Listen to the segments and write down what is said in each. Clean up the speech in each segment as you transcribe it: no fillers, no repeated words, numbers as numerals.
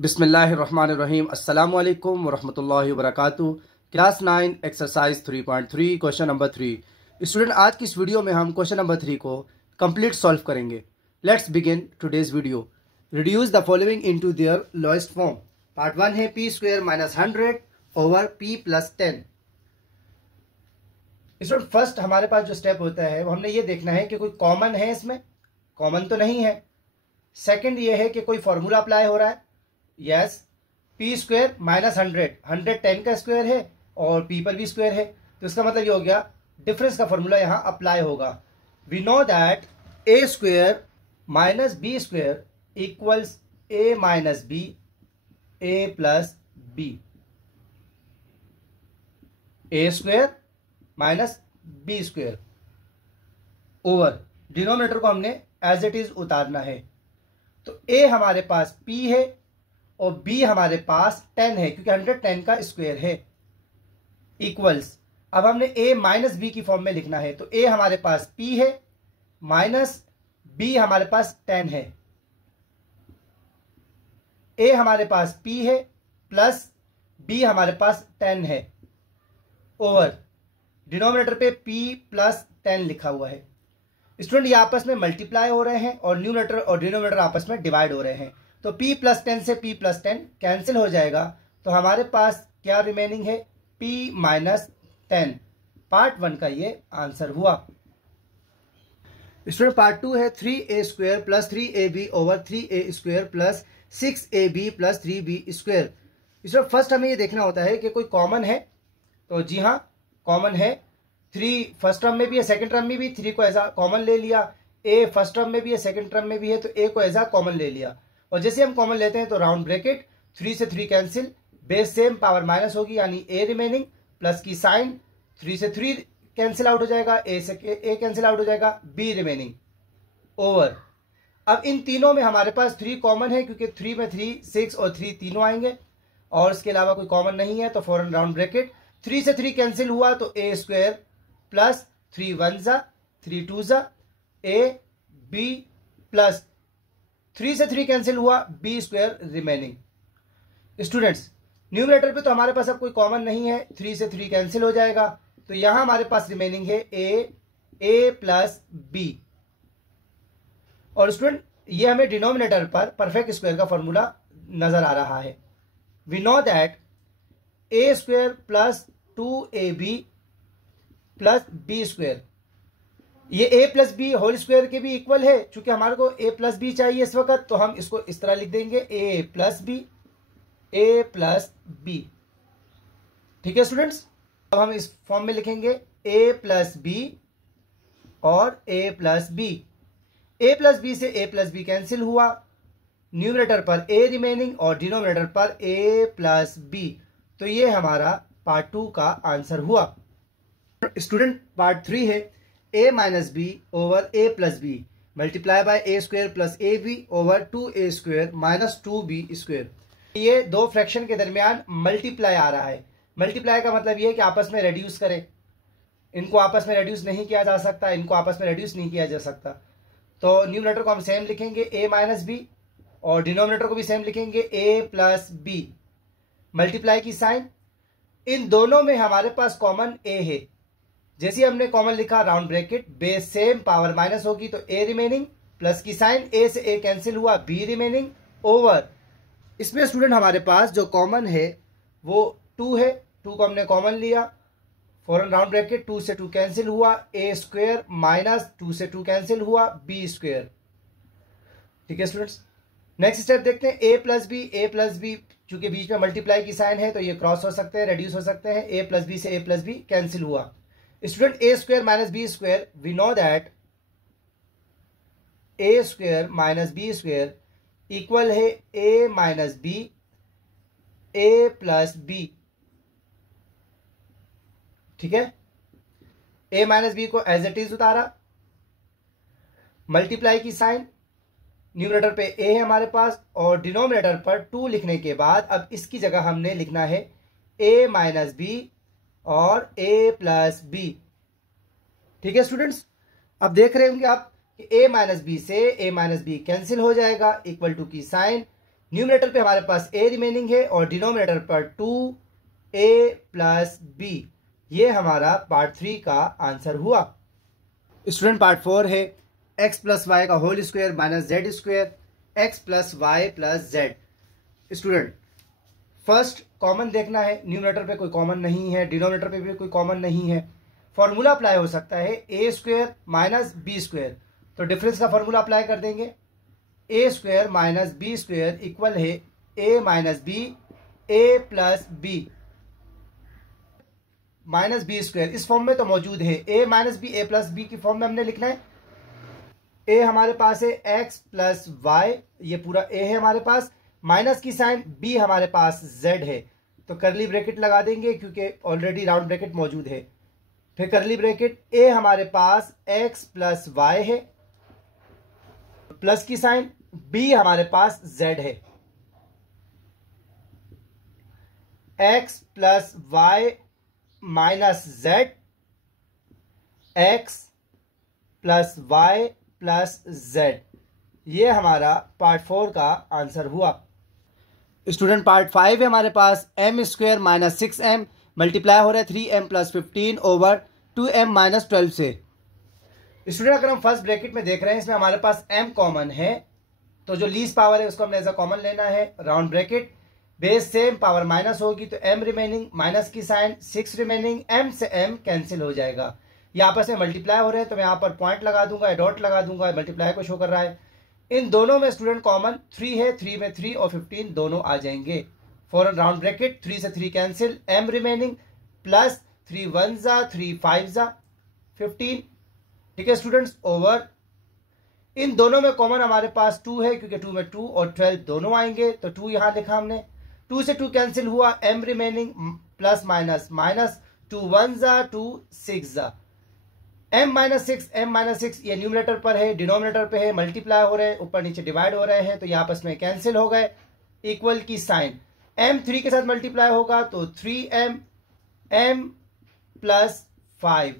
बिस्मिल्लाहिर्रहमानिर्रहीम। अस्सलामु अलैकुम वरहमतुल्लाहि वबरकातुहू। Class 9 exercise 3.3 question number 3। Student, आज की इस वीडियो में हम क्वेश्चन नंबर 3 को कंप्लीट सॉल्व करेंगे। Let's begin today's video. Reduce the following into their lowest form. Part 1 है P square minus 100 over P plus 10। Student, first हमारे पास जो स्टेप होता है वो हमने ये देखना है कि कोई कॉमन है, इसमें कॉमन तो नहीं है। सेकंड ये है कि कोई फॉर्मूला अप्लाई हो रहा है। यस, पी स्क्वायर माइनस 100 10 का स्क्वायर है और पी पर भी स्क्वायर है, तो इसका मतलब ये हो गया डिफरेंस का फॉर्मूला यहां अप्लाई होगा। We know that a square minus B square equals a minus B A plus b. A square minus B square over denominator को हमने एज इट इज उतारना है। तो ए हमारे पास p है और b हमारे पास 10 है, क्योंकि 110 का स्क्वायर है, इक्वल्स। अब हमने a माइनस बी की फॉर्म में लिखना है, तो a हमारे पास p है माइनस b हमारे पास 10 है। a हमारे पास p है प्लस b हमारे पास 10 है ओवर डिनोमिनेटर पे p प्लस 10 लिखा हुआ है। स्टूडेंट, ये आपस में मल्टीप्लाई हो रहे हैं और न्यूमरेटर और डिनोमिनेटर आपस में डिवाइड हो रहे हैं, तो p प्लस 10 से p प्लस 10 कैंसिल हो जाएगा। तो हमारे पास क्या रिमेनिंग है? p minus 10। पार्ट 1 का ये आंसर हुआ। स्टूडेंट, पार्ट 2 है 3a square plus 3ab over 3a square plus 6ab plus 3b square. Student, first हमें ये देखना होता है कि कोई कॉमन है, तो जी हाँ कॉमन है। 3 फर्स्ट टर्म में भी है, सेकंड टर्म में भी 3 को ऐसा कॉमन ले लिया। a फर्स्ट टर्म में भी है, सेकंड टर्म में भी है, तो a को ऐसा कॉमन ले लिया। और जैसे हम कॉमन लेते हैं तो राउंड ब्रैकेट 3 से 3 cancel, base same, power minus होगी यानी a रिमेनिंग, प्लस की साइन 3 से 3 कैंसिल आउट हो जाएगा, a से a कैंसिल आउट हो जाएगा, b रिमेनिंग ओवर। अब इन तीनों में हमारे पास 3 कॉमन है, क्योंकि 3 में 3 6 और 3 तीनों आएंगे और इसके अलावा कोई कॉमन नहीं है, तो फौरन राउंड ब्रैकेट 3 से 3 कैंसिल हुआ तो a स्क्वायर प्लस 3 1 जा 3 2 जा a b प्लस 3 से 3 कैंसिल हुआ b square remaining. Students, numerator पे तो हमारे पास अब कोई कॉमन नहीं है, 3 से 3 कैंसिल हो जाएगा, तो यहां हमारे पास रिमेनिंग है a प्लस b। और स्टूडेंट, ये हमें डिनोमिनेटर पर परफेक्ट स्क्वायर का फॉर्मूला नजर आ रहा है। We know that a square plus 2ab plus b square, ये a plus b whole square के भी इक्वल है। चूंकि हमारे को a प्लस बी चाहिए इस वक्त, तो हम इसको इस तरह लिख देंगे a प्लस बी। ठीक है स्टूडेंट्स, अब हम इस फॉर्म में लिखेंगे a प्लस बी और a plus b. a plus b से a प्लस बी कैंसिल हुआ, न्यूमरेटर पर a रिमेनिंग और डिनोमिनेटर पर a प्लस बी। तो ये हमारा पार्ट 2 का आंसर हुआ। स्टूडेंट, पार्ट 3 है a minus b over a plus b multiply by a square plus a b over 2a square minus 2b square. ये दो फ्रैक्शन के दरमियान मल्टीप्लाई आ रहा है। मल्टीप्लाई का मतलब ये है कि आपस में रेड्यूस करें। इनको आपस में रेड्यूस नहीं किया जा सकता, इनको आपस में रेड्यूस नहीं किया जा सकता, तो न्यूमरेटर को हम सेम लिखेंगे a माइनस बी और डिनोमिनेटर को भी सेम लिखेंगे a प्लस बी। मल्टीप्लाई की साइन, इन दोनों में हमारे पास कॉमन a है। जैसे हमने कॉमन लिखा round bracket, base same, power minus होगी तो a रिमेनिंग, प्लस की साइन a से a कैंसिल हुआ b रिमेनिंग ओवर। इसमें स्टूडेंट हमारे पास जो कॉमन है वो 2 है, 2 को हमने कॉमन लिया, फौरन राउंड ब्रैकेट 2 से 2 कैंसिल हुआ, a स्क्वायर माइनस 2 से 2 कैंसिल हुआ b स्क्वायर। ठीक है स्टूडेंट्स, नेक्स्ट स्टेप देखते हैं a प्लस बी। चूंकि बीच में मल्टीप्लाई की साइन है तो ये क्रॉस हो सकते हैं, रेड्यूस हो सकते हैं। a प्लस बी से a प्लस बी कैंसिल हुआ। Student, a square minus B square, we know that a square minus B square equal है a minus b a plus b. ठीक है, a माइनस बी को as it is उतारा, multiply की sign, numerator पे a है हमारे पास और डिनोमिनेटर पर 2 लिखने के बाद अब इसकी जगह हमने लिखना है a माइनस बी और a प्लस बी। ठीक है स्टूडेंट्स, अब देख रहे होंगे आप कि a माइनस बी से a माइनस बी कैंसिल हो जाएगा, इक्वल टू की साइन न्यूमरेटर पे हमारे पास a रिमेनिंग है और डिनोमिनेटर पर 2a प्लस b। ये हमारा पार्ट 3 का आंसर हुआ। स्टूडेंट पार्ट 4 है x प्लस वाई का whole square minus z square x plus y plus z. Student first common देखना है, न्यूमरेटर पे कोई कॉमन नहीं है, डिनोमिनेटर पे भी कोई कॉमन नहीं है। फॉर्मूला अप्लाई हो सकता है A square minus B square, तो डिफरेंस का फॉर्मूला अप्लाई कर देंगे। A square minus B square equal है A minus B A plus B minus B square. इस फॉर्म में तो मौजूद है, A minus B A plus B की फॉर्म में हमने लिखना है। ए हमारे पास है एक्स प्लस वाई, ये पूरा ए है हमारे पास, माइनस की साइन बी हमारे पास जेड है, तो करली ब्रैकेट लगा देंगे क्योंकि ऑलरेडी राउंड ब्रैकेट मौजूद है। फिर करली ब्रैकेट ए हमारे पास एक्स प्लस वाई है, प्लस की साइन बी हमारे पास जेड है, x plus y minus z x plus y plus z. ये हमारा पार्ट 4 का आंसर हुआ। स्टूडेंट पार्ट 5 है हमारे पास M square minus 6m multiply हो रहा है 3m plus 15 over 2m minus 12 से। स्टूडेंट अगर हम फर्स्ट ब्रैकेट में देख रहे हैं, इसमें हमारे पास m कॉमन है, तो जो लीस्ट पावर है उसको हमने एज अ कॉमन लेना है। Round bracket, base same, power minus होगी तो m रिमेनिंग, माइनस की साइन 6 रिमेनिंग, m से m कैंसिल हो जाएगा। ये आपस में मल्टीप्लाई हो रहे हैं तो मैं यहाँ पर पॉइंट लगा दूंगा, डॉट लगा दूंगा, मल्टीप्लाई को शो कर रहा है। इन दोनों में स्टूडेंट कॉमन 3 है, 3 में 3 और 15 दोनों आ जाएंगे। फॉर राउंड ब्रैकेट 3 से 3 कैंसिल, m रिमेनिंग प्लस 3 1 जा 3 5 जा 15। ठीक है स्टूडेंट्स, ओवर इन दोनों में कॉमन हमारे पास 2 है क्योंकि 2 में 2 और 12 दोनों आएंगे, तो 2 यहां लिखा हमने। 2 से 2 कैंसिल हुआ, m remaining plus minus minus 2 1 जा 2 6 जा m माइनस 6 ये न्यूमरेटर पर है, डिनोमिनेटर पे है, मल्टीप्लाई हो रहे हैं, ऊपर नीचे डिवाइड हो रहे हैं, तो ये आपस में कैंसिल हो गए। इक्वल की साइन m 3 के साथ मल्टीप्लाई होगा तो 3m m प्लस 5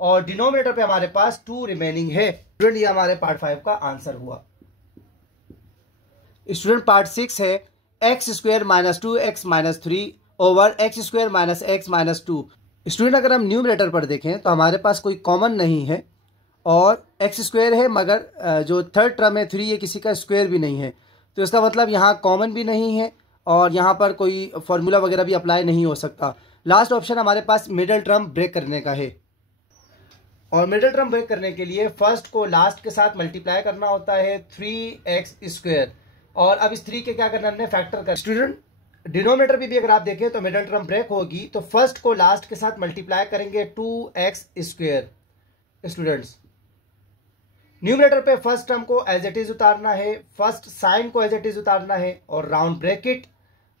और डिनोमिनेटर पे हमारे पास 2 रिमेनिंग है। स्टूडेंट ये हमारे पार्ट 5 का आंसर हुआ। स्टूडेंट पार्ट 6 है x square minus 2x minus 3 over x square minus x minus 2। Student अगर हम न्यूमरेटर पर देखें तो हमारे पास कोई कॉमन नहीं है और एक्स स्क्वायर है, मगर जो थर्ड टर्म है 3 ये किसी का स्क्वायर भी नहीं है, तो इसका मतलब यहाँ कॉमन भी नहीं है और यहाँ पर कोई फॉर्मूला वगैरह भी अप्लाई नहीं हो सकता। लास्ट ऑप्शन हमारे पास मिडिल टर्म ब्रेक करने का है, और मिडिल टर्म ब्रेक करने के लिए फर्स्ट को लास्ट के साथ मल्टीप्लाई करना होता है 3x स्क्वायर, और अब इस 3 के क्या करना हमने फैक्टर कर। स्टूडेंट डिनोमिनेटर भी अगर आप देखें तो मिडिल टर्म ब्रेक होगी तो फर्स्ट को लास्ट के साथ मल्टीप्लाई करेंगे 2x स्क्वायर। स्टूडेंट्स न्यूमरेटर पे फर्स्ट टर्म को एज इट इज उतारना है, फर्स्ट साइन को एज इट इज उतारना है, और राउंड ब्रैकेट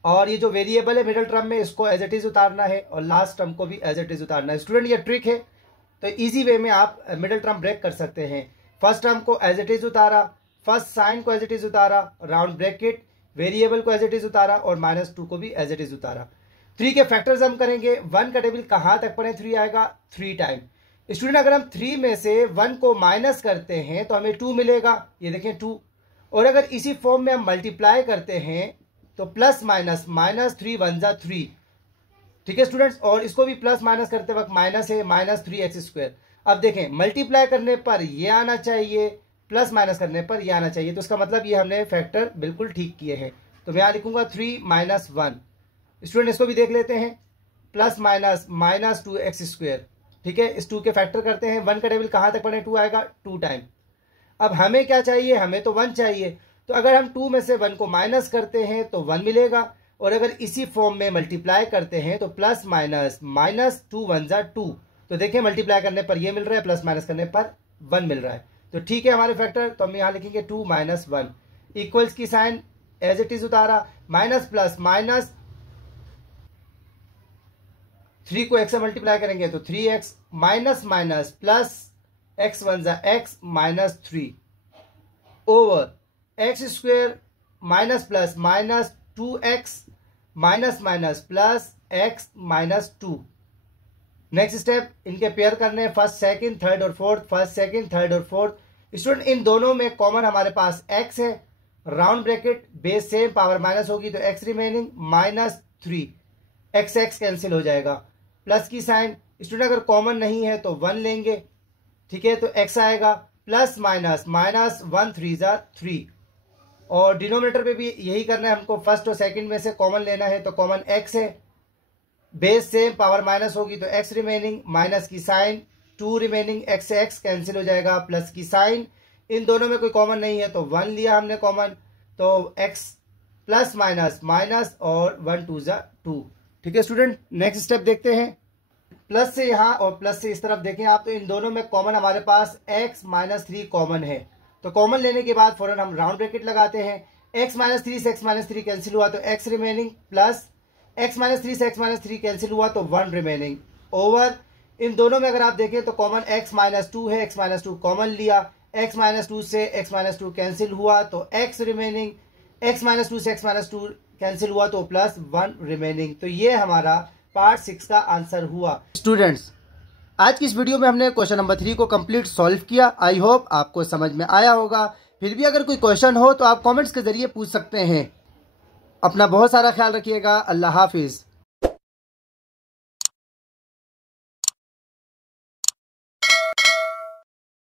और ये जो वेरिएबल है मिडिल टर्म में इसको एज इट इज उतारना है, और लास्ट टर्म को भी एज इट इज उतारना है। स्टूडेंट ये ट्रिक है, तो इजी वे में आप मिडिल टर्म ब्रेक कर सकते हैं। फर्स्ट टर्म को एज इट इज उतारा, फर्स्ट साइन को एज इट इज उतारा, राउंड ब्रैकेट, वेरिएबल को एज इट इज उतारा और -2 को भी एज इट इज उतारा। 3 के फैक्टर्स हम करेंगे। 1 का टेबल कहां तक पढ़े, 3 आएगा 3 टाइम। स्टूडेंट अगर हम 3 में से 1 को माइनस करते हैं तो हमें 2 मिलेगा, ये देखें 2। और अगर इसी फॉर्म में हम मल्टीप्लाई करते हैं तो प्लस माइनस माइनस 3 1 जा 3। ठीक है स्टूडेंट्स, और इसको भी प्लस माइनस करते वक्त माइनस है, -3x स्क्वायर। अब देखें मल्टीप्लाई करने पर ये आना चाहिए, प्लस माइनस करने पर ये आना चाहिए, तो इसका मतलब ये हमने फैक्टर बिल्कुल ठीक किए हैं। तो मैं यहां लिखूंगा 3 - 1। स्टूडेंट इसको भी देख लेते हैं, प्लस माइनस -2x स्क्वायर। ठीक है, इस 2 के फैक्टर करते हैं। 1 का टेबल कहां तक पढ़े, 2 आएगा 2 टाइम। अब हमें क्या चाहिए, हमें तो 1 चाहिए, तो अगर हम 2 में से 1 को माइनस करते हैं तो 1 मिलेगा, और अगर इसी फॉर्म में मल्टीप्लाई करते हैं तो प्लस माइनस -2 1 जा 2। तो देखिए मल्टीप्लाई करने पर ये मिल रहा है, प्लस माइनस करने पर 1 मिल रहा है, तो ठीक है हमारे फैक्टर। तो हम यहां लिखेंगे 2 - 1 इक्वल्स की साइन एज इट इज उतारा, माइनस प्लस माइनस 3 को x से मल्टीप्लाई करेंगे तो 3x, minus minus plus x 1 जा x -3 over x square minus plus minus 2x minus minus plus x -2। Next step इनके पेयर करने, फर्स्ट सेकंड थर्ड और fourth, first second third और fourth. Student in दोनों में common हमारे पास x है, round bracket, base same, power minus होगी तो x remaining -3, x x cancel हो जाएगा, प्लस की साइन। स्टूडेंट अगर कॉमन नहीं है तो 1 लेंगे, ठीक है, तो एक्स आएगा, प्लस माइनस, -1 3 ज़ा 3, और डिनोमिनेटर पे भी यही करना है हमको, फर्स्ट और सेकंड में से कॉमन लेना है, तो कॉमन एक्स है, बेस सेम, पावर माइनस होगी तो एक्स रिमेनिंग, माइनस की साइन, 2 रिमेनिंग, एक्स से एक्स कैंसिल हो जाएगा, प्लस की साइन। इन दोनों में कोई कॉमन नहीं है तो 1 लिया हमने कॉमन, तो एक्स प्लस माइनस माइनस और 1 2 ज़ा 2। ठीक है स्टूडेंट, नेक्स्ट स्टेप देखते हैं। प्लस से यहाँ और प्लस से इस तरफ देखें आप, तो इन दोनों में कॉमन हमारे पास x -3 कॉमन है, तो कॉमन लेने के बाद फौरन हम राउंड ब्रैकेट लगाते हैं। x -3 से x -3 कैंसिल हुआ तो x रिमेनिंग, प्लस x -3 से x -3 कैंसिल हुआ तो 1 रिमेनिंग, ओवर। इन दोनों में अगर आप देखें तो कॉमन x -2 है, x -2 कॉमन लिया, x -2 से x -2 कैंसिल हुआ तो x रिमेनिंग, x -2 से x -2 कैंसिल हुआ तो +1 रिमेनिंग। तो ये हमारा पार्ट 6 का आंसर हुआ। स्टूडेंट्स, आज की इस वीडियो में हमने क्वेश्चन नंबर 3 को कंप्लीट सॉल्व किया। आई होप आपको समझ में आया होगा। फिर भी अगर कोई क्वेश्चन हो तो आप कमेंट्स के जरिए पूछ सकते हैं। अपना बहुत सारा ख्याल रखिएगा। अल्लाह हाफिज़।